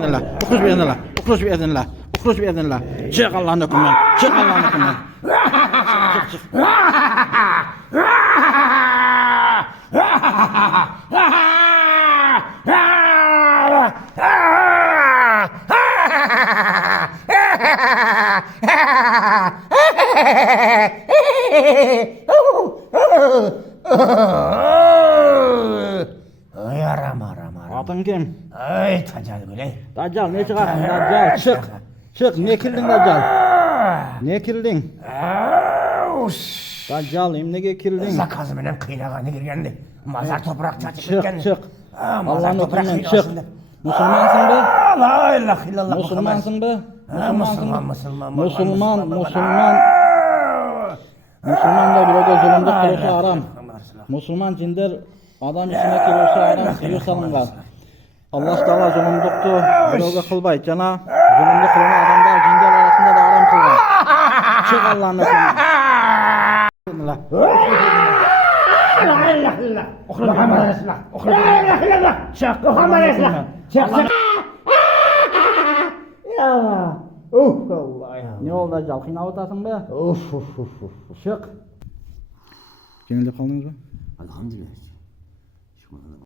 بإذن الله اخرج بإذن الله اخرج بإذن الله اخرج بإذن الله çık Allah'ın hükmünden çık Allah'ın hükmünden çık Yaram. Atın kim? Ay Tacal Güley. Daccal ne çıkarsın Daccal çık çık ne kildin Daccal ne kildin Daccal imnege kildin Zakazı benim kıylağına girgendi. Mazar toprak çatıp çık gitgendi. çık Mazar Allah'ın toprak hükmünden çık kıylağında. Müslümansın be La ilahe illallah. Müslümansın be Müslüman. Müslüman da bir de zulümde kılıyorsa aram Müslüman cinder adam içine kılıyorsa aram kıyıyor salınlar Allah Teala zulümdüktü bir kılbay cana zulümde kılınan adamlar cinder arasında da aram kılgan çık Allah'ın hükmünden Ne oldu Daccal? Kıynav atasın be? Çık. Cemil'de kaldınız mı? Elhamdülillah.